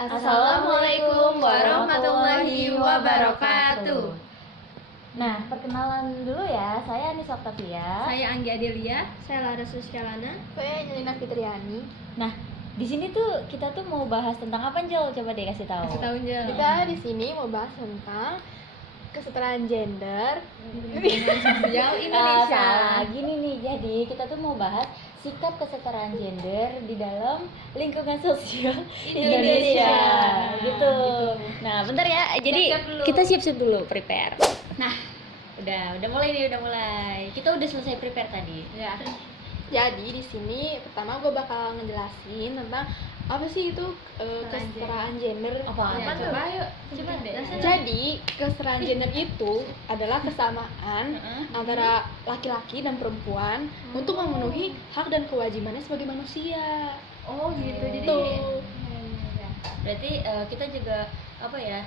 Assalamualaikum warahmatullahi wabarakatuh. Nah, perkenalan dulu ya. Saya Anis Octavia. Saya Anggi Adelia. Saya Lara Susyalana. Saya Angelina Fitriani. Nah, di sini tuh kita tuh mau bahas tentang apa, Jel? Coba deh kasih tahu. Kasih tahu, Jel. Kita di sini mau bahas tentang kesetaraan gender sosial Indonesia. Salah. Gini nih, jadi kita tuh mau bahas sikap kesetaraan gender di dalam lingkungan sosial Indonesia. Gitu. Nah, bentar ya. Jadi kita siap-siap dulu, prepare. Nah, udah mulai nih, udah mulai. Kita udah selesai prepare tadi. ya. Jadi di sini pertama gue bakal ngejelasin tentang apa sih itu kesetaraan gender. Apa Ya, tuh? coba yuk. Coba deh. Jadi kesetaraan gender itu adalah kesamaan antara laki-laki dan perempuan untuk memenuhi hak dan kewajibannya sebagai manusia. Oh, gitu. Jadi Tuh. Berarti kita juga apa ya?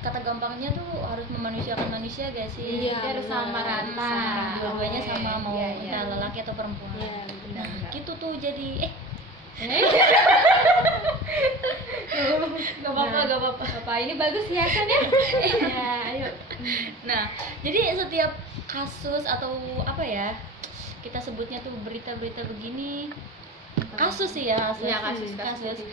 Kata gampangnya tuh harus memanusiakan manusia gak sih? Iya, harus sama rata. Sama. Dua-duanya sama, mau Iya, entah lelaki atau perempuan. Iya, benar. Nah, gitu tuh jadi Gak apa-apa. Ini bagus hiasan ya. Ya, ayo. Nah, jadi setiap kasus atau apa ya? Kita sebutnya tuh berita-berita begini. Kasus sih ya, Iya, kasus.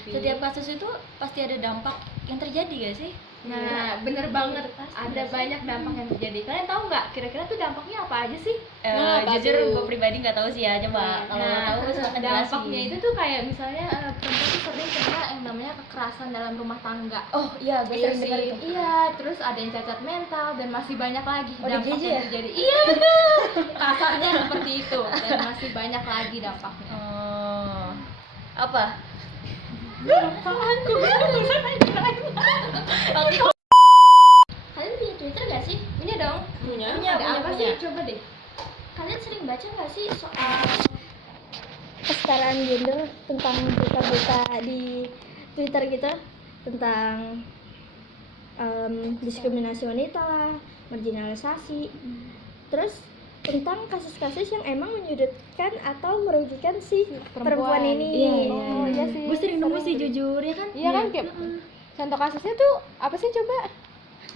Setiap kasus itu pasti ada dampak yang terjadi gak sih? Nah, bener banget. Ada banyak dampak yang terjadi. Kalian tahu nggak? Kira-kira tuh dampaknya apa aja sih? Apa Jujur tuh? gue pribadi nggak tahu sih ya. Coba kalau tahu silakan dampaknya jelasin. itu tuh kayak misalnya perempuan tuh sering kena yang namanya kekerasan dalam rumah tangga. Oh iya, gue sering dengar itu. Iya, terus ada yang cacat mental dan masih banyak lagi Oh, dampak DGJ yang ya? terjadi. Iya betul. Kasarnya seperti itu dan masih banyak lagi dampaknya. Oh, apa? Kalian punya Twitter gak sih? Punya dong. Punya. Ada apa punya. sih? Coba deh. Kalian sering baca gak sih soal kesetaraan gender tentang berita-berita di Twitter gitu tentang diskriminasi wanita lah, marginalisasi, terus tentang kasus-kasus yang emang menyudutkan atau merugikan si perempuan ini. Iya. Oh, iya sih. Gue sering nemu sih jujur ya kan. Iya kan kayak contoh kasusnya tuh apa sih coba?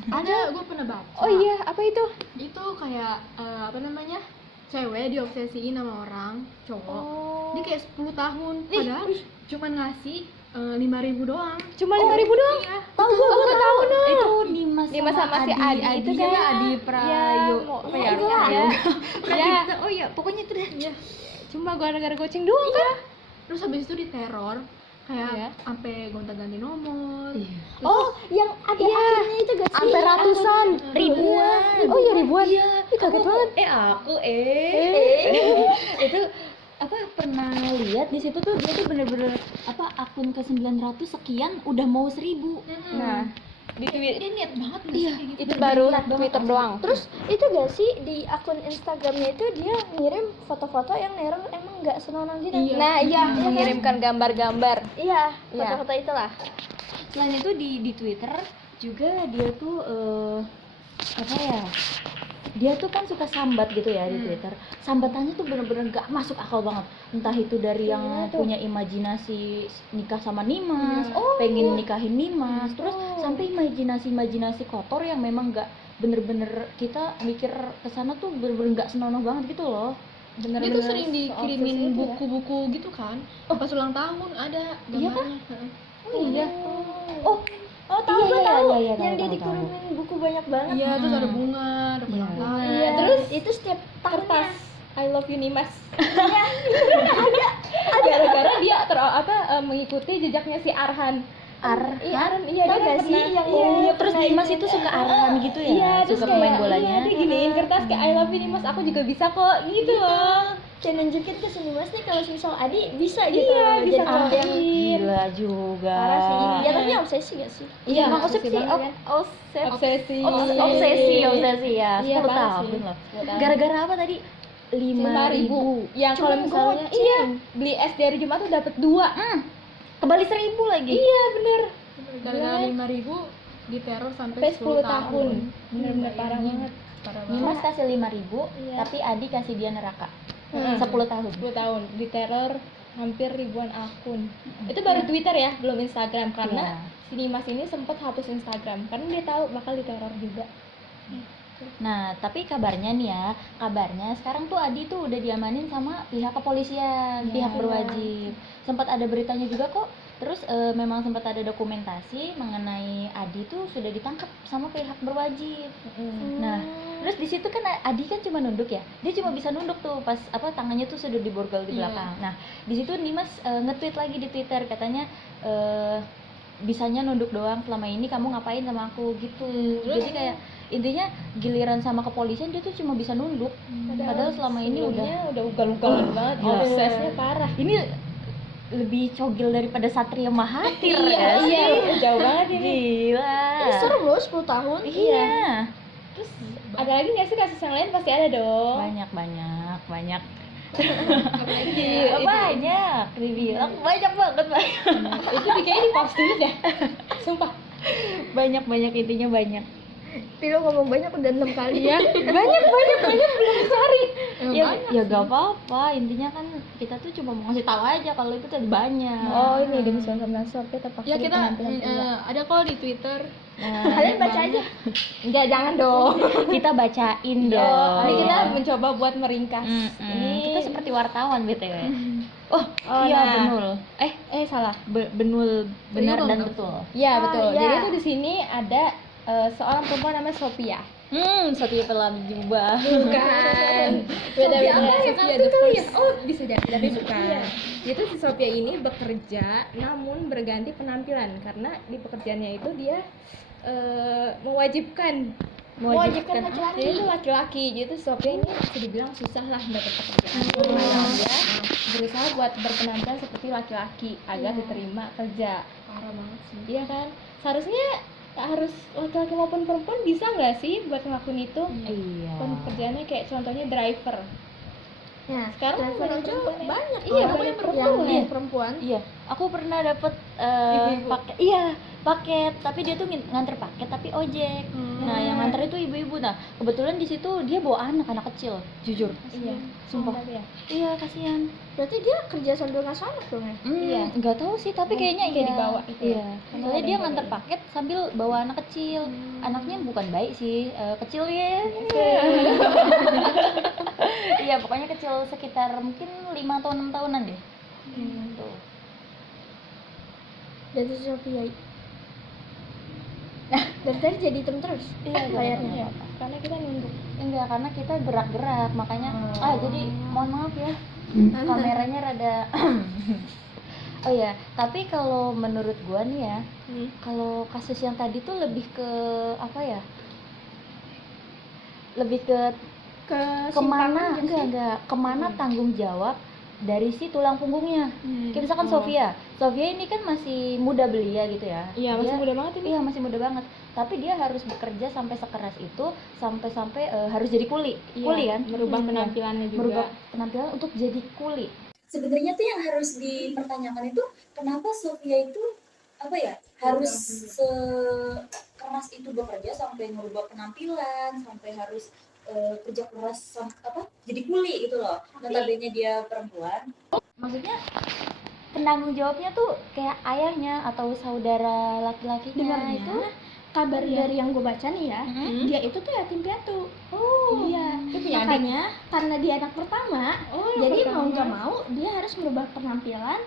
Ada, gue pernah baca. Oh iya, apa itu? Itu kayak apa namanya? Cewek diobsesiin sama orang cowok. Oh. Dia kayak 10 tahun padahal cuman ngasih 5.000 doang. Cuma 5.000 doang? Iya. Tahu gue tahu no. Itu Dimas sama si Adi itu Iya, kan. Adi Prayo. Apa ya? itu lah. Ya. Oh iya, pokoknya itu deh. Iya. Cuma gara-gara goceng doang kan? Terus habis itu diteror kayak Iya. sampai gonta-ganti nomor. Oh, yang ada akhirnya itu gak sih? Sampai ratusan, Ribuan. Oh iya ribuan. Iya. Ih, kaget banget. Aku itu apa pernah lihat di situ tuh dia tuh bener-bener apa akun ke 900 sekian udah mau 1.000. Nah, di Twitter Dia niat banget nggak Iya, sih kayak gitu? itu baru berat banget Twitter asli. doang. Terus itu gak sih di akun Instagramnya itu dia ngirim foto-foto yang neror emang gak senonoh gitu? Iya. Nah, iya, mengirimkan gambar-gambar. Iya, Iya. foto-foto itulah. Selain itu di Twitter juga dia tuh apa ya? Dia tuh kan suka sambat gitu ya di Twitter. Sambatannya tuh bener-bener gak masuk akal banget. Entah itu dari yang punya imajinasi nikah sama Nimas, pengen nikahin Nimas, terus sampai imajinasi kotor yang memang gak bener-bener kita mikir kesana tuh bener-bener gak senonoh banget gitu loh. Dia Bener-bener tuh sering dikirimin seobses itu ya. buku-buku gitu kan. Pas ulang tahun ada Iya kan? gambarnya. Oh iya. Oh, tahu Iya, gue iya, tahu. iya, Yang dia tahu. dikirimin buku banyak banget. Iya, terus ada bunga, ada Iya. penampakan. Iya, terus itu setiap tahunnya. I love you Nimas. Iya. Gara-gara dia mengikuti jejaknya si Arhan. Iya, Arhan, iya tau dia gak kan sih pernah- yang iya, Terus pernah Dimas ini- itu suka arahan gitu ya? Iya, terus suka kayak pemain bolanya. Iya, dia giniin kertas kayak I love you Nimas, aku juga bisa kok gitu loh. Dan nunjukin ke si Dimas nih kalau misal Adi bisa gitu. Iya, bisa Jadi cowok yang ngelakuin. Gila juga. parah sih. Ya tapi obsesi gak sih? Iya, Emang obsesi obsesi banget kan? Obsesi. Obsesi. Obsesi ya. 10 Iya, parah tahun sih. loh. 10 tahun. Gara-gara apa tadi? 5.000. Yang kalau Cuman misalnya goceng. iya, beli es dari Jumat tuh dapat 2. Kembali 1.000 lagi. Iya, bener. Gara-gara 5.000 diteror sampai Sampai 10 10 tahun. Bener-bener parah Bayangin. banget. Parah Dimas banget. kasih 5.000, Iya. tapi Adi kasih dia neraka. Heeh. 10 tahun. 10 tahun diteror hampir ribuan akun. Itu baru Twitter ya, belum Instagram, karena si Dimas ini sempat hapus Instagram karena dia tahu bakal diteror juga. Nah, tapi kabarnya nih ya, kabarnya sekarang tuh Adi tuh udah diamanin sama pihak kepolisian, pihak berwajib. Sempat ada beritanya juga kok. Terus memang sempat ada dokumentasi mengenai Adi tuh sudah ditangkap sama pihak berwajib. Nah, terus di situ kan Adi kan cuma nunduk ya. Dia cuma bisa nunduk tuh pas tangannya tuh sudah diborgol di belakang. Nah, di situ Dimas nge-tweet lagi di Twitter katanya bisanya nunduk doang, selama ini kamu ngapain sama aku gitu. Jadi kayak intinya giliran sama kepolisian dia tuh cuma bisa nunduk. Padahal selama ini udah ugal-ugalan banget, obsesnya parah. Ini lebih cogil daripada Satria Mahathir ya. Iya, jauh banget ini. Gila. Seru loh 10 tahun. Iya. Terus ada lagi nggak sih kasus yang lain? Pasti ada dong. Banyak. Apalagi Banyak dibilang banyak banget. Itu kayaknya di post dulu deh. Sumpah. Banyak intinya banyak. Pilo ngomong banyak udah 6 kali. Iya, banyak belum cari. Ya gak apa-apa, intinya kan kita tuh cuma mau ngasih tahu aja kalau itu tadi banyak. Oh, ini demi sponsor kita terpaksa Ya kita penampilan pria. ada kok di Twitter. Nah, Kalian baca aja. Enggak, jangan dong. kita bacain dong. Ini kita mencoba buat meringkas. Ini kita seperti wartawan BTW. Oh, Oh, iya nah. Benul. Salah. Benul benar dan betul. Iya, betul. iya. Jadi tuh di sini ada seorang perempuan namanya Sophia. Sophia pelan jubah. Bukan. Sophia apa ya? Sophia Itu the kali ya? First. Oh, bisa jadi tapi bukan. Itu si Sophia ini bekerja namun berganti penampilan karena di pekerjaannya itu dia mewajibkan laki-laki. Jadi itu laki-laki. Jadi tuh Sophia ini bisa dibilang susah lah dapat pekerjaan. Makanya dia berusaha buat berpenampilan seperti laki-laki agar diterima kerja. Parah banget sih. Iya kan? Seharusnya harus laki-laki maupun perempuan bisa nggak sih buat ngelakuin itu? Iya. Kan pekerjaannya kayak contohnya driver. Nah, Sekarang driver aja aja banyak. Iya, banyak yang perempuan. Iya, aku pernah dapet Ibu-ibu. paket, tapi dia tuh nganter paket tapi ojek. Nah, yang nganter itu ibu-ibu. Nah, kebetulan di situ dia bawa anak kecil, jujur. Iya. Sumpah. Ya. Iya, kasihan. Berarti dia kerja sambil ngasuh anak dong ya? Iya. Nggak tahu sih, tapi kayaknya Kayak iya. dibawa gitu. Iya. Emang Soalnya ada dia yang nganter bawa. paket sambil bawa anak kecil. Anaknya bukan baik sih, kecil ya. Iya, pokoknya kecil sekitar mungkin 5 atau 6 tahunan deh. Tuh. Dan si Sophia dari tadi jadi hitam terus. Iya, layarnya. nggak apa-apa. Karena kita nunduk. Enggak, karena kita gerak-gerak, makanya jadi mohon maaf ya. Kameranya rada Oh ya, tapi kalau menurut gua nih ya, kalau kasus yang tadi tuh lebih ke apa ya? Lebih ke kemana? Enggak, kemana tanggung jawab dari si tulang punggungnya. Kayak misalkan Sophia ini kan masih muda belia gitu ya. Iya, masih muda banget ini. Iya, masih muda banget. Tapi dia harus bekerja sampai sekeras itu, sampai harus jadi kuli. Kuli kan? Merubah penampilannya juga. Merubah penampilan untuk jadi kuli. Sebenarnya tuh yang harus dipertanyakan itu kenapa Sophia itu apa ya? Harus sekeras itu bekerja sampai merubah penampilan, sampai harus kerja keras jadi kuli gitu loh. Notabene dia perempuan. Maksudnya penanggung jawabnya tuh kayak ayahnya atau saudara laki-lakinya Dengarnya, itu kabar dari yang gue baca nih ya, dia itu tuh yatim piatu. Iya, makanya karena dia anak pertama, jadi mau nggak mau dia harus merubah penampilan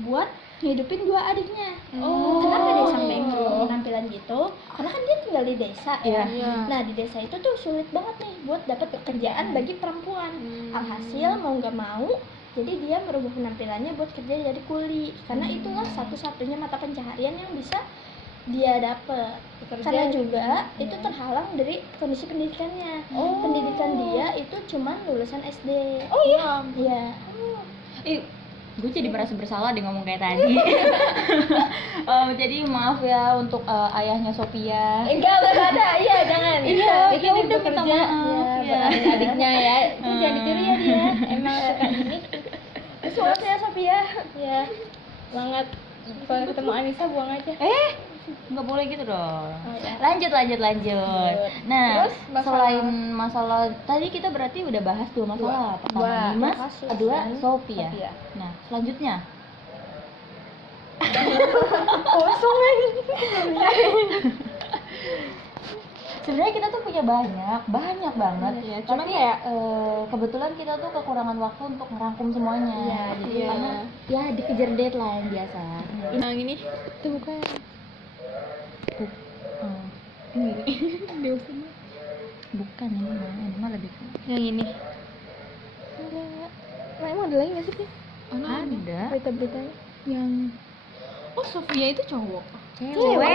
buat ngidupin dua adiknya. Kenapa dia sampai merubah penampilan gitu? Karena kan dia tinggal di desa ya. Nah, di desa itu tuh sulit banget nih buat dapat pekerjaan bagi perempuan. Alhasil mau nggak mau, jadi dia merubah penampilannya buat kerja jadi kuli. Karena itulah satu-satunya mata pencaharian yang bisa dia dapat. Karena juga itu terhalang dari kondisi pendidikannya. Pendidikan dia itu cuman lulusan SD. Oh iya. Iya. Gue jadi merasa bersalah deh ngomong kayak tadi. Jadi maaf ya untuk ayahnya Sophia. Enggak ada. Iya, jangan. Iya, Bikin ya dia udah minta bekerja. maaf ya. Adiknya ya. Itu jangan ditiru ya dia. Emang suka ini. Semangat ya Sophia. Ya. Semangat. Kalau ketemu Anissa buang aja. Nggak boleh gitu dong. ya. Lanjut. Nah, Terus masalah- selain masalah tadi kita berarti udah bahas dua masalah. Pertama Dua Dimas, kasus kedua dan Sophia. Sophia. Nah, selanjutnya Kosong lagi. sebenarnya kita tuh punya banyak banget. Iya, cuman Tapi kayak kebetulan kita tuh kekurangan waktu untuk merangkum semuanya. Iya, Jadi iya. karena ya dikejar deadline biasa. Nah ini itu bukan. Bukan ini mah lebih yang ini. Enggak. Nah, emang ada lagi nggak sih? Pi? ada Berita-beritanya. Yang Sophia itu cowok. cewek.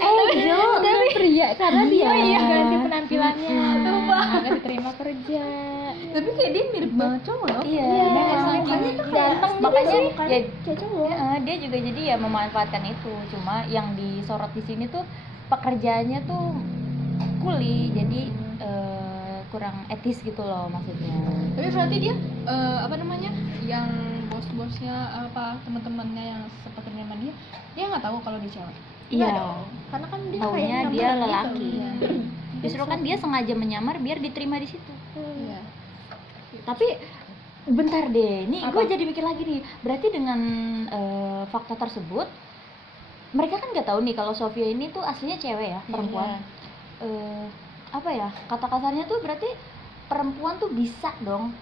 Angel tapi pria karena dia Iya. ganti penampilannya. Nggak diterima kerja. Tapi kayak dia mirip banget cowok loh. Iya, makanya tuh ganteng makanya juga sih, ya Kayak cowok. dia juga jadi ya memanfaatkan itu. Cuma yang disorot di sini tuh pekerjaannya tuh kuli, jadi kurang etis gitu loh maksudnya. Tapi berarti dia apa namanya? Yang bos-bosnya apa teman-temannya yang sepekerja sama dia nggak tahu kalau dia cewek. Iya. Karena kan dia Taunya kayak dia nyamar lelaki. gitu. Iya. Justru kan dia sengaja menyamar biar diterima di situ. Iya. Tapi bentar deh, nih Apa? gue jadi mikir lagi nih. Berarti dengan fakta tersebut, mereka kan nggak tahu nih kalau Sophia ini tuh aslinya cewek ya, perempuan. Apa ya? Kata kasarnya tuh berarti perempuan tuh bisa dong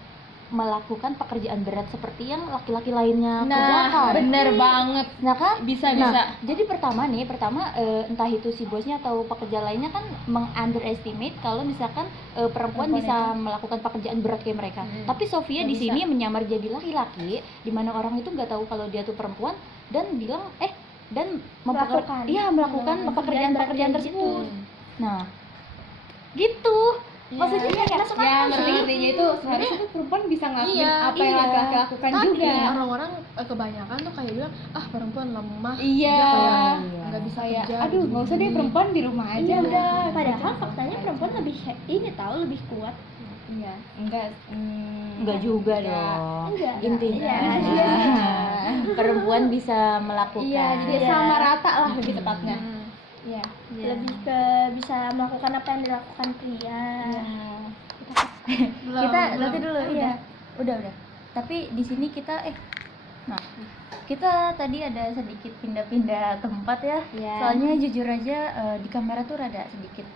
melakukan pekerjaan berat seperti yang laki-laki lainnya kerjakan. bener banget. Nah kan? Bisa. Jadi pertama entah itu si bosnya atau pekerja lainnya kan meng-underestimate kalau misalkan perempuan bisa melakukan pekerjaan berat kayak mereka. Tapi Sophia Nggak di sini menyamar jadi laki-laki, di mana orang itu nggak tahu kalau dia tuh perempuan dan bilang dan Melakukan. melakukan pekerjaan-pekerjaan tersebut. Nah, gitu. Maksudnya kayak masuk akal sih. ngerti-ngertinya itu seharusnya tuh perempuan bisa ngelakuin Iya, apa yang laki-laki lakukan Tapi juga. orang-orang kebanyakan tuh kayak bilang perempuan lemah. Iya. Kayak Iya. nggak bisa Kayak kerja. aduh nggak usah deh perempuan di rumah aja Iya, udah. padahal faktanya perempuan lebih ini tahu lebih kuat. Iya. Enggak. Enggak juga dong. Enggak. Intinya Iya. perempuan bisa melakukan. Iya, jadi Iya. sama rata lah lebih tepatnya. Iya. Lebih ke bisa melakukan apa yang dilakukan pria. Kita nanti dulu iya. Udah. Tapi di sini kita kita tadi ada sedikit pindah-pindah tempat ya. Iya. Soalnya jujur aja di kamera tuh rada sedikit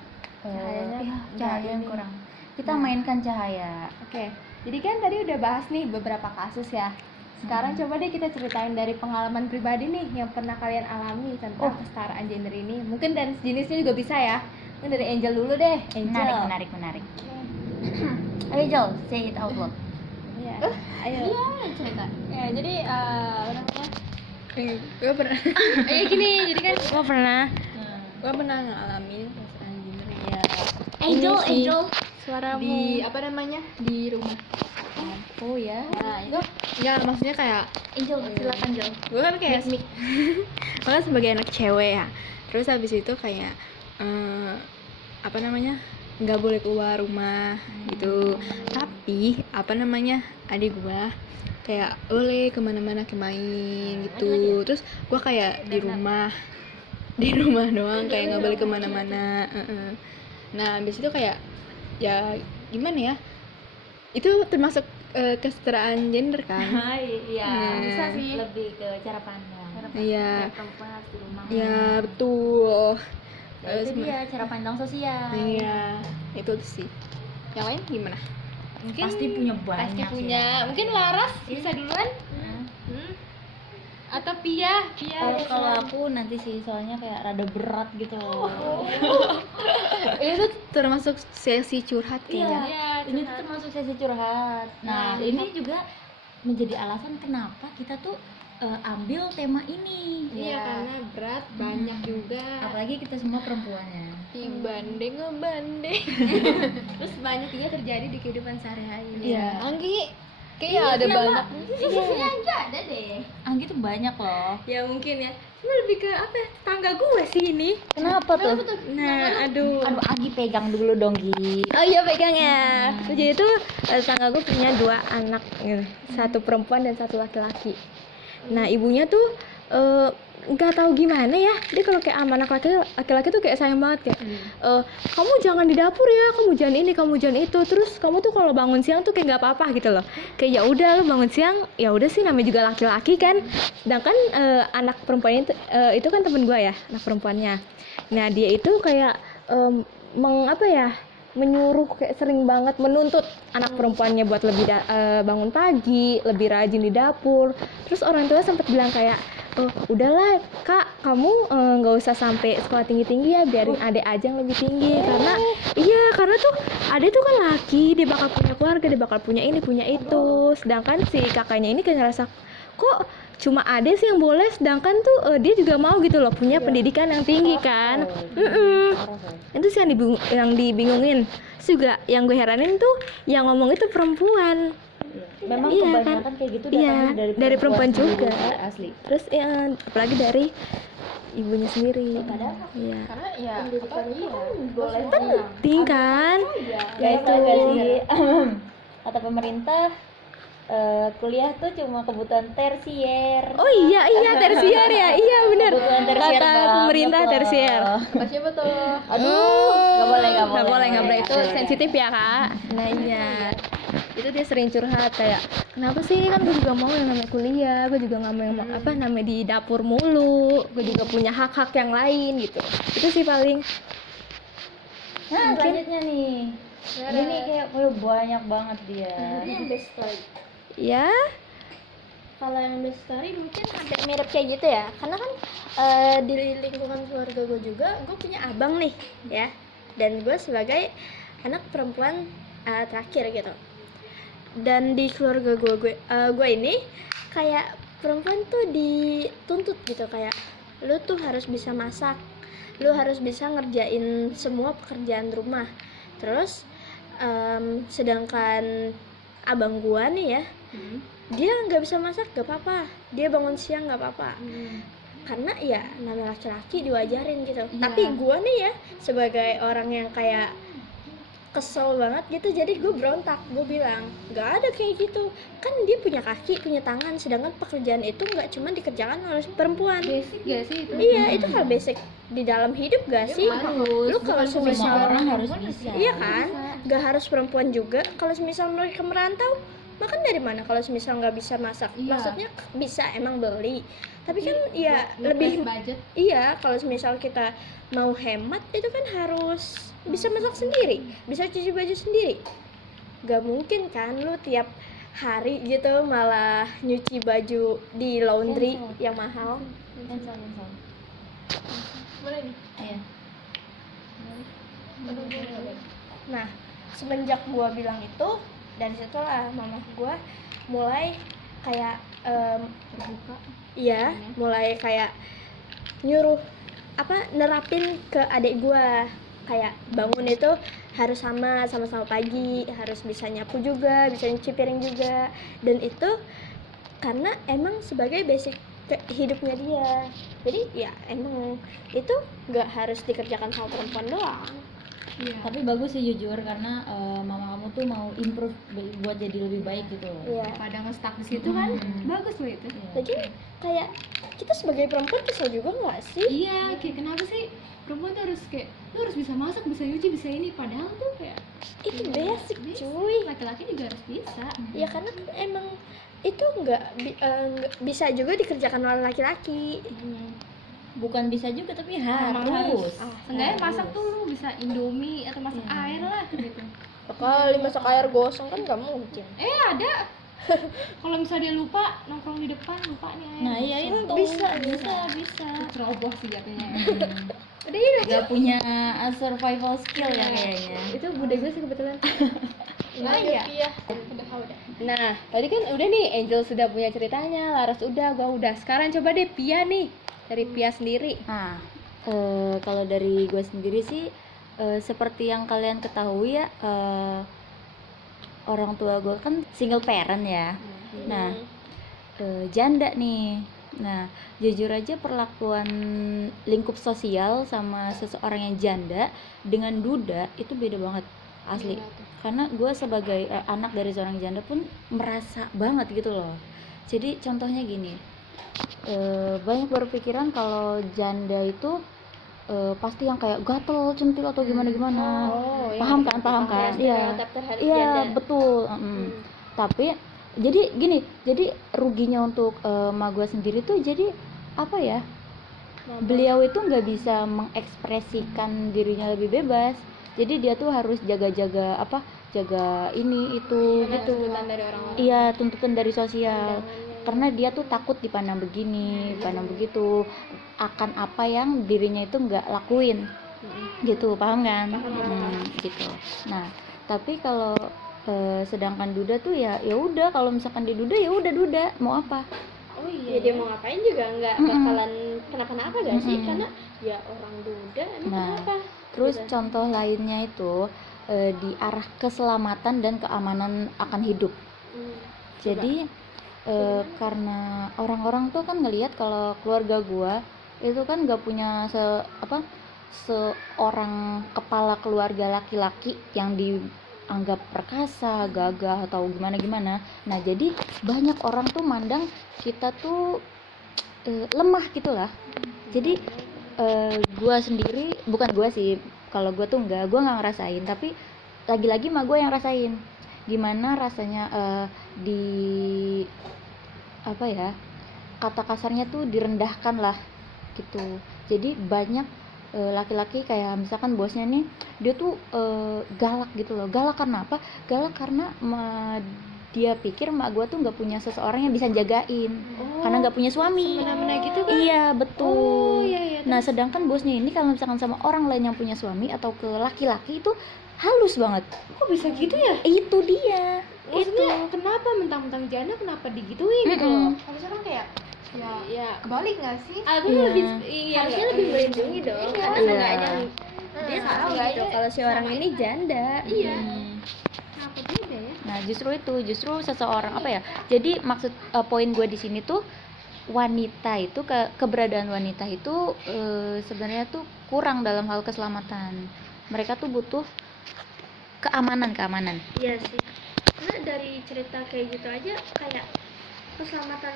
Cahayanya cahaya yang ini. kurang. Kita mainkan cahaya. Oke. Jadi kan tadi udah bahas nih beberapa kasus ya. Sekarang coba deh kita ceritain dari pengalaman pribadi nih yang pernah kalian alami tentang kesetaraan gender ini. Mungkin dan jenisnya juga bisa ya. Mungkin dari Angel dulu deh. Angel. Menarik. Ayo Jol, say it out loud. Iya. Ayo. Iya, cerita. Ya, jadi apa namanya? Gue pernah. Gini, jadi kan Gue pernah ngalamin kesetaraan gender ya. Angel. suaramu Di apa namanya? Di rumah. Oh ya. Nah itu ya maksudnya kayak Angel, silakan Angel. gue kan kayak gue kan sebagai anak cewek ya, terus habis itu kayak apa namanya, nggak boleh keluar rumah gitu. Tapi apa namanya, adik gue kayak boleh kemana-mana main gitu. Terus gue kayak di rumah doang, kayak nggak boleh kemana-mana. Nah habis itu kayak ya gimana ya, itu termasuk kesetaraan gender kan. Iya, bisa sih. Lebih ke cara pandang. Iya. Perempuan harus di rumah. Ya betul. Ya, itu dia cara pandang sosial. Iya, itu sih. Yang lain gimana? mungkin Pasti punya pasti banyak punya. Mungkin Laras bisa duluan? Atau Pia? Kalau aku nanti sih soalnya kayak rada berat gitu. Ini tuh termasuk sesi curhat kayaknya. Iya, Ini tuh termasuk sesi curhat. Nah, ini juga menjadi alasan kenapa kita tuh ambil tema ini. Iya, karena berat, banyak juga. Apalagi kita semua perempuannya. Dibanding ngebanding. Terus banyak juga terjadi di kehidupan sehari-hari. Iya. Anggi kayak ada banyak. Iya, enggak ada deh. Anggi tuh banyak loh. Ya mungkin ya. Cuma lebih ke apa ya? Tetangga gue sih ini. Kenapa tuh? Nah, aduh. Aduh, Anggi pegang dulu dong, Gi. Oh iya pegang ya. Jadi tuh tetangga gue punya 2 anak, gitu. 1 perempuan dan 1 laki-laki. Nah ibunya tuh nggak tahu gimana ya, dia kalau kayak sama anak laki-laki tuh kayak sayang banget, kayak kamu jangan di dapur ya, kamu jangan ini, kamu jangan itu, terus kamu tuh kalau bangun siang tuh kayak nggak apa-apa gitu loh, kayak ya udah lo bangun siang ya udah sih, namanya juga laki-laki kan. Sedangkan anak perempuan itu kan temen gue ya, anak perempuannya. Nah dia itu kayak menyuruh, kayak sering banget menuntut anak perempuannya buat lebih bangun pagi, lebih rajin di dapur. Terus orang tua sempat bilang kayak, udahlah kak, kamu nggak usah sampai sekolah tinggi-tinggi ya, biarin adek aja yang lebih tinggi. Karena tuh adek tuh kan laki, dia bakal punya keluarga, dia bakal punya ini punya itu. Sedangkan si kakaknya ini kayak ngerasa, kok cuma adek sih yang boleh, sedangkan tuh dia juga mau gitu loh, punya pendidikan yang tinggi kan. Itu sih yang dibingungin. Terus juga yang gue heranin tuh yang ngomong itu perempuan. Memang Iya, kebanyakan kan? kayak gitu Iya, datangnya dari perempuan sendiri, juga. asli. Terus apalagi dari ibunya sendiri. Padahal Iya. Karena ya pendidikan itu kan boleh Penting kan? Ya itu gak sih kata pemerintah, kuliah tuh cuma kebutuhan tersier. Oh iya tersier ya. Iya benar. Kebutuhan tersier Kata banget pemerintah loh. tersier. siapa tuh? Aduh, nggak boleh Itu sensitif ya kak. Nah iya, itu dia sering curhat kayak, kenapa sih, kan gue juga mau yang namanya kuliah, gue juga nggak mau yang namanya di dapur mulu, gue juga punya hak-hak yang lain gitu. Itu sih paling. Nah selanjutnya nih, ini kayak banyak banget dia. Ini yang best story. Ya, Kalau yang best story mungkin hampir mirip kayak gitu ya, karena kan di lingkungan keluarga gue juga, gue punya abang nih ya, dan gue sebagai anak perempuan terakhir gitu. Dan di keluarga gue ini kayak perempuan tuh dituntut gitu, kayak lu tuh harus bisa masak, lu harus bisa ngerjain semua pekerjaan rumah. Terus sedangkan abang gue nih ya, dia nggak bisa masak gak apa-apa, dia bangun siang gak apa-apa, karena ya namanya laki-laki diwajarin gitu. Tapi gue nih ya sebagai orang yang kayak kesel banget gitu, jadi gue berontak, gue bilang nggak ada kayak gitu, kan dia punya kaki punya tangan, sedangkan pekerjaan itu nggak cuma dikerjakan oleh perempuan. Basic gak sih itu? Iya, itu hal basic di dalam hidup gak sih? Lu kalau Semua semisal orang harus bisa. iya kan, nggak harus perempuan juga. Kalau semisal mereka merantau, makan dari mana? Kalau semisal nggak bisa masak, maksudnya bisa emang beli, tapi kan ya lebih budget. iya. Kalau semisal kita mau hemat, itu kan harus bisa masak sendiri, bisa cuci baju sendiri. Gak mungkin kan lu tiap hari gitu malah nyuci baju di laundry yang mahal. Cancel. Boleh nih. Ayo. Nah, semenjak gua bilang itu, dan situlah mama gua mulai kayak Terbuka. iya, mulai kayak nyuruh nerapin ke adik gua, kayak bangun itu harus sama-sama pagi, harus bisa nyapu juga, bisa nyuci piring juga. Dan itu karena emang sebagai basic hidupnya dia. Jadi ya emang itu nggak harus dikerjakan sama perempuan doang. Iya. Tapi bagus sih jujur, karena mama kamu tuh mau improve buat jadi lebih baik gitu loh. Iya. Pada nge-stuck di situ kan, bagus loh itu. Lagi kayak kita sebagai perempuan bisa juga nggak sih? Iya, kayak kenapa sih perempuan tuh harus kayak, lu harus bisa masak, bisa nyuci, bisa ini, padahal tuh kayak Itu basic cuy. laki-laki juga harus bisa. Ya karena kan emang itu nggak bisa juga dikerjakan oleh laki-laki. Bukan bisa juga, tapi Emang harus. Seenggaknya masak tuh lu bisa Indomie atau masak air lah gitu. Kali masak air gosong kan nggak mungkin. Ada. Kalau misalnya dia lupa nongkrong di depan, lupa nih air. Nah iya itu bisa. Ceroboh sih jatuhnya. Gak punya survival skill ya kayaknya. Itu bude gue sih kebetulan. Nah ya. Udah. Nah, tadi kan udah nih, Angel sudah punya ceritanya, Laras udah, gua udah. Sekarang coba deh Pia nih, dari Pia sendiri. Nah, kalau dari gue sendiri sih, seperti yang kalian ketahui ya, orang tua gue kan single parent ya. Nah, janda nih. Nah, jujur aja perlakuan lingkup sosial sama seseorang yang janda dengan duda itu beda banget, asli. Karena gue sebagai anak dari seorang janda pun merasa banget gitu loh. Jadi contohnya gini, banyak berpikiran kalau janda itu pasti yang kayak gatel, centil atau gimana. Oh, Paham kan? Iya. Stereotip terhadap Iya, janda. betul. Tapi jadi gini, jadi ruginya untuk emak gue sendiri tuh jadi apa ya? Beliau itu nggak bisa mengekspresikan dirinya lebih bebas. Jadi dia tuh harus jaga-jaga jaga ini itu gitu. Tuntutan dari orang-orang. Iya, tuntutan dari sosial. Karena dia tuh takut dipandang begini, dipandang begitu, akan apa yang dirinya itu nggak lakuin. Gitu, paham kan? Gitu. Nah, tapi kalau sedangkan duda tuh ya udah, kalau misalkan di duda ya udah duda, mau apa? Oh iya, dia mau ngapain juga nggak bakalan kenapa-napa gak sih? Karena ya orang duda emang Nah, kenapa? terus contoh lainnya itu di arah keselamatan dan keamanan akan hidup. Jadi karena orang-orang tuh kan ngelihat kalau keluarga gua itu kan nggak punya seorang kepala keluarga laki-laki yang dianggap perkasa, gagah atau gimana. Nah, jadi banyak orang tuh mandang kita tuh lemah gitulah. Jadi gua sendiri, bukan gua sih, kalau gua tuh gua nggak ngerasain, tapi lagi-lagi mah gua yang rasain gimana rasanya di kata kasarnya tuh direndahkan lah gitu. Jadi banyak laki-laki kayak misalkan bosnya nih, dia tuh galak gitu loh. Galak karena apa? Galak karena dia pikir mak gue tuh nggak punya seseorang yang bisa jagain, karena nggak punya suami. Semena-mena gitu kan? Iya, betul. Iya. Nah, sedangkan bosnya ini kalau misalkan sama orang lain yang punya suami atau ke laki-laki itu halus banget. Kok bisa gitu ya? Itu dia. Maksudnya kenapa mentang-mentang janda kenapa digituin gitu loh? Harusnya kan kayak ya kebalik nggak sih? Harusnya lebih melindungi dong. Iya. Karena Iya. seenggaknya dia tahu gitu kalau si orang ini janda. Iya. Kenapa beda ya? Nah, justru seseorang jadi maksud poin gue di sini tuh wanita itu keberadaan wanita itu sebenarnya tuh kurang dalam hal keselamatan. Mereka tuh butuh keamanan. Iya sih. Karena dari cerita kayak gitu aja kayak keselamatan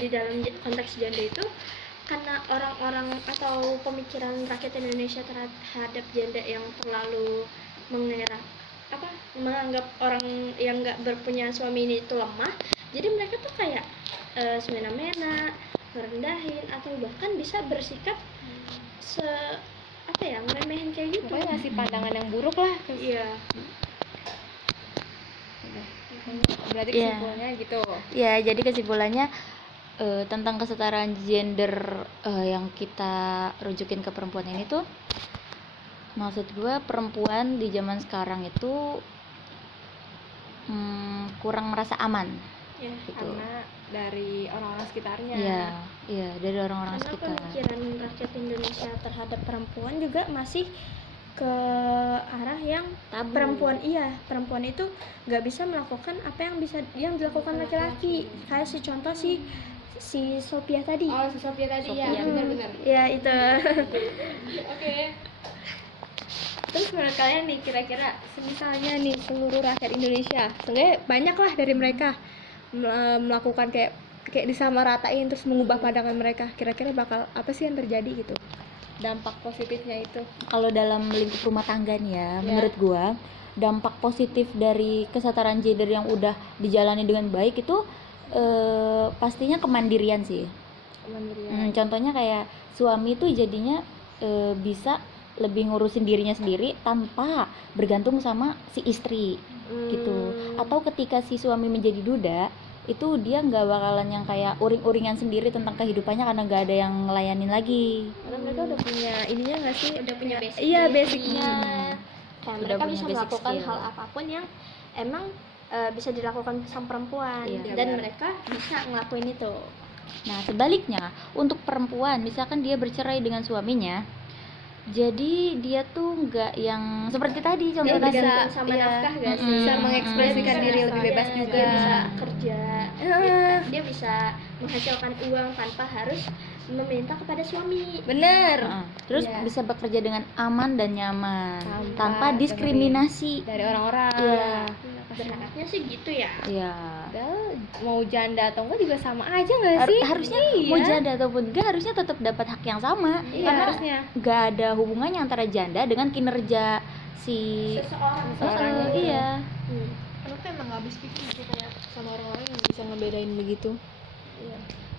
di dalam konteks janda itu karena orang-orang atau pemikiran rakyat Indonesia terhadap janda yang terlalu menganggap orang yang nggak berpunya suami ini itu lemah, jadi mereka tuh kayak semena-mena, merendahin atau bahkan bisa bersikap ngeremehin kayak gitu. Pokoknya ngasih pandangan yang buruk lah. Iya. Berarti Iya. kesimpulannya gitu. Ya, jadi kesimpulannya tentang kesetaraan gender yang kita rujukin ke perempuan ini tuh, maksud gue perempuan di zaman sekarang itu kurang merasa aman. Ya, Gitu. Karena dari orang-orang sekitarnya. Iya, dari orang-orang karena sekitar. pemikiran rakyat Indonesia terhadap perempuan juga masih ke arah yang perempuan itu nggak bisa melakukan apa yang dilakukan laki-laki. Kayak contoh si Sophia tadi. Oh, si Sophia tadi ya, Sophia. benar-benar. Ya itu. Oke. Terus menurut kalian nih kira-kira misalnya nih seluruh rakyat Indonesia, sebenarnya banyak lah dari mereka melakukan kayak disamaratain terus mengubah pandangan mereka, kira-kira bakal apa sih yang terjadi gitu? Dampak positifnya itu. Kalau dalam lingkup rumah tangga nih ya, menurut gua dampak positif dari kesetaraan gender yang udah dijalani dengan baik itu pastinya kemandirian sih. Contohnya kayak suami tuh jadinya bisa lebih ngurusin dirinya sendiri tanpa bergantung sama si istri gitu. Atau ketika si suami menjadi duda, itu dia nggak bakalan yang kayak uring-uringan sendiri tentang kehidupannya karena nggak ada yang ngelayanin lagi. Karena mereka udah punya ininya nggak sih? Udah punya basic. Iya, basicnya. Kayak Udah mereka punya bisa basic melakukan skill. hal apapun yang emang bisa dilakukan sama perempuan, Iya, dan benar. mereka bisa ngelakuin itu. Nah, sebaliknya untuk perempuan, misalkan dia bercerai dengan suaminya, jadi dia tuh nggak yang seperti tadi contoh Dia tadi. bergantung sama Iya. nafkah gak sih? Bisa mengekspresikan diri lebih bebas juga. Dia bisa kerja, dia bisa menghasilkan uang tanpa harus meminta kepada suami. Bener. Terus Iya. bisa bekerja dengan aman dan nyaman, tanpa Tanpa diskriminasi. Dari orang-orang. Iya. Berharapnya sih gitu ya. Iya. Padahal mau janda atau enggak juga sama aja nggak sih? Harusnya Iya. mau janda ataupun enggak harusnya tetap dapat hak yang sama. Iya, Karena harusnya. nggak ada hubungannya antara janda dengan kinerja si Seseorang. iya. Karena tuh emang gak habis pikir sih kayak sama orang-orang yang bisa ngebedain begitu.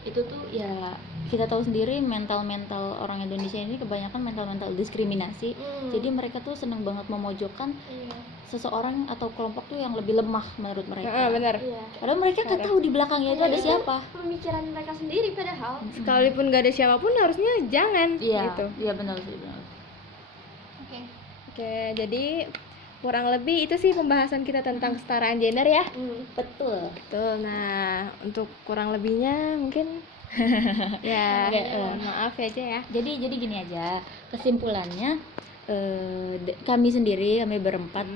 Itu tuh ya kita tahu sendiri mental orang Indonesia ini kebanyakan mental diskriminasi. Jadi mereka tuh seneng banget memojokkan seseorang atau kelompok tuh yang lebih lemah menurut mereka. Benar. Iya. Padahal mereka nggak tahu di belakangnya itu ada siapa. Pemikiran mereka sendiri padahal. Sekalipun nggak ada siapapun harusnya jangan Iya, gitu. iya benar sih benar. Oke, jadi kurang lebih itu sih pembahasan kita tentang kesetaraan gender ya. Betul. Betul. Nah, untuk kurang lebihnya mungkin ya Oke, mohon maaf ya aja ya. Jadi gini aja kesimpulannya kami berempat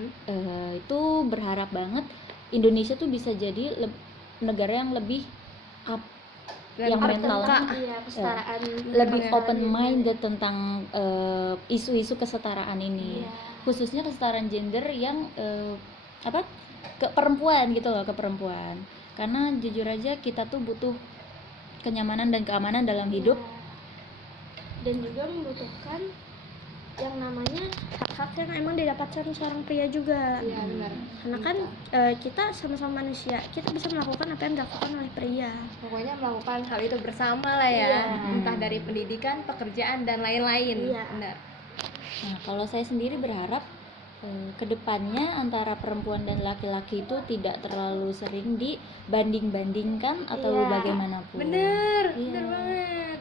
itu berharap banget Indonesia tuh bisa jadi negara yang lebih up, yang mental Iya, kesetaraan. lebih open minded tentang isu-isu kesetaraan ini, khususnya kesetaraan gender yang ke perempuan gitu loh, ke perempuan. Karena jujur aja kita tuh butuh kenyamanan dan keamanan dalam hidup. Dan juga membutuhkan yang namanya hak-hak yang emang didapatkan seorang pria juga. Iya, benar. Karena kan kita sama-sama manusia, kita bisa melakukan apa yang dilakukan oleh pria. Pokoknya melakukan hal itu bersama lah ya. Iya. Entah dari pendidikan, pekerjaan dan lain-lain. Iya. Benar. Nah, kalau saya sendiri berharap kedepannya antara perempuan dan laki-laki itu tidak terlalu sering dibanding-bandingkan atau Iya. bagaimanapun. Bener, Iya. bener banget.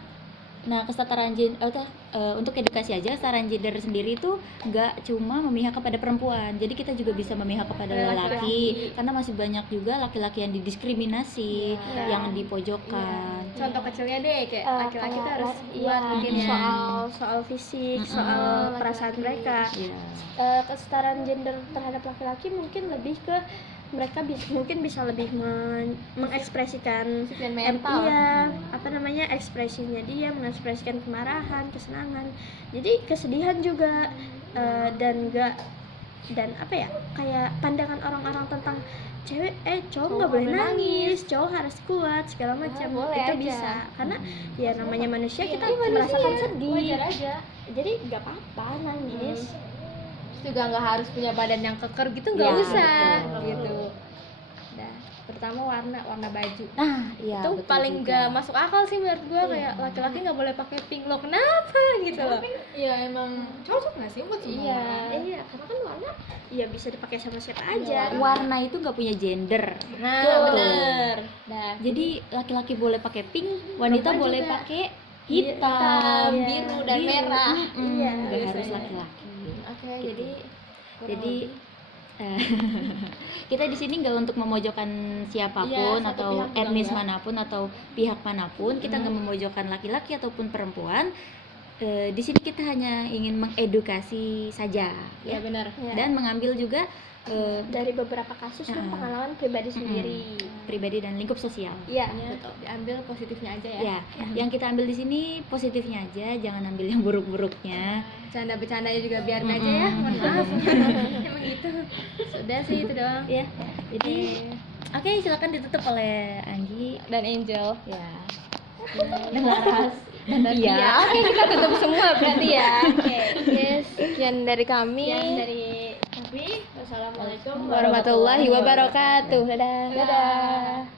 Nah, kesetaraan gender untuk edukasi aja, kesetaraan gender sendiri itu nggak cuma memihak kepada perempuan, jadi kita juga bisa memihak kepada laki-laki, karena masih banyak juga laki-laki yang didiskriminasi, Iya. yang dipojokkan. Contoh kecilnya deh kayak laki-laki tuh harus iya, kuat mungkin ya. soal fisik, Mm-mm. soal perasaan mereka. Iya. Kesetaraan gender terhadap laki-laki mungkin lebih ke mereka mungkin bisa lebih mengekspresikan Dan mental. iya, ekspresinya dia, mengekspresikan kemarahan, kesenangan, jadi kesedihan juga, dan kayak pandangan orang-orang tentang cowok nggak boleh nangis, cowok harus kuat segala macam, boleh itu aja. bisa karena ya namanya manusia, kita Ini manusia, merasakan sedih, wajar aja. jadi nggak apa-apa nangis. Terus juga nggak harus punya badan yang keker gitu, nggak Ya, usah betul. gitu. Nah, pertama warna baju. Nah, iya Itu betul paling juga. nggak masuk akal sih menurut gua, kayak laki-laki nggak boleh pakai pink loh, kenapa gitu loh. Iya emang cocok nggak sih buat semua Iya. orang? Iya, karena kan warna ya bisa dipakai sama siapa aja. Warna itu nggak punya gender. Nah, Betul. bener. Nah, Jadi laki-laki boleh pakai pink, wanita Perempuan boleh juga. pakai hitam, hitam, biru dan merah. Iya, nggak harus biasanya. laki-laki. Oke, Gitu. jadi kurang Jadi lebih. kita di sini nggak untuk memojokkan siapapun Iya, satu atau pihak juga etnis nggak. manapun atau pihak manapun, kita nggak memojokkan laki-laki ataupun perempuan. Di sini kita hanya ingin mengedukasi saja, Ya benar. dan mengambil juga Dari beberapa kasus dan pengalaman pribadi sendiri. pribadi dan lingkup sosial. Iya, Betul. Diambil positifnya aja ya. Ya, yang kita ambil di sini positifnya aja, jangan ambil yang buruk-buruknya. Bercanda-bercandanya juga biarin aja ya. Mohon maaf. Emang gitu. Sudah sih itu doang. Ya, jadi oke, silakan ditutup oleh Anggi Dan Angel. ya. Dan Laras dan Pia. Ya, oke, kita tutup semua berarti ya. Oke. Yes, sekian dari kami. dari kami. Wassalamualaikum warahmatullahi wabarakatuh. Dadah. Dadah.